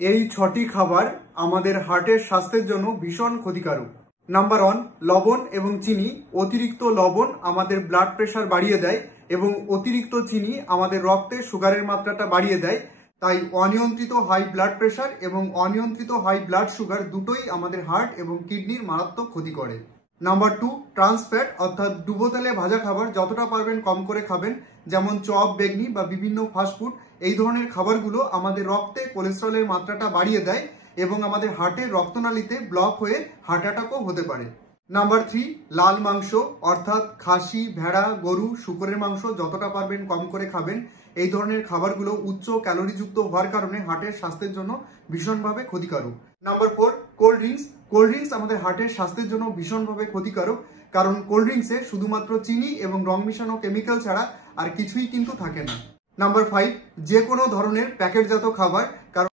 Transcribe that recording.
এই 6টি খাবার আমাদের হার্টের স্বাস্থ্যের জন্য ভীষণ ক্ষতিকারক। নাম্বার 1, লবণ এবং চিনি। অতিরিক্ত লবণ আমাদের ব্লাড প্রেশার বাড়িয়ে দেয় এবং অতিরিক্ত চিনি আমাদের রক্তে সুগারের মাত্রাটা বাড়িয়ে দেয়। তাই অনিয়ন্ত্রিত হাই ব্লাড প্রেশার এবং অনিয়ন্ত্রিত হাই ব্লাড সুগার দুটোই আমাদের হার্ট এবং কিডনির মারাত্মক ক্ষতি করে। নাম্বার 2, ট্রান্স ফ্যাট অর্থাৎ ডুবো তেলে ভাজা খাবার যতটা পারবেন কম করে খাবেন, যেমন চপ, বেগনি বা বিভিন্ন ফাস্টফুড। এই ধরনের খাবারগুলো আমাদের রক্তে কোলেস্টেরলের মাত্রাটা বাড়িয়ে দেয় এবং আমাদের হার্টের রক্তনালীতে ব্লক হয়ে হার্ট অ্যাটাকও হতে পারে। নাম্বার 3, লাল মাংস অর্থাৎ খাসি, ভেড়া, গরু, শুকরের মাংস যতটা পারবেন কম করে খাবেন। এই ধরনের খাবারগুলো উচ্চ ক্যালোরিযুক্ত হওয়ার কারণে হার্টের স্বাস্থ্যের জন্য ভীষণভাবে ক্ষতিকারক। Number 4, cold drinks. Cold drinks আমাদের হার্টের স্বাস্থ্যের জন্য ভীষণভাবে ক্ষতিকারক, কারণ কোল্ড ড্রিঙ্কসে শুধুমাত্র চিনি এবং রং মিশানো কেমিক্যাল ছাড়া আর কিছুই কিন্তু থাকে না। নাম্বার 5, যে কোনো ধরনের প্যাকেটজাত খাবার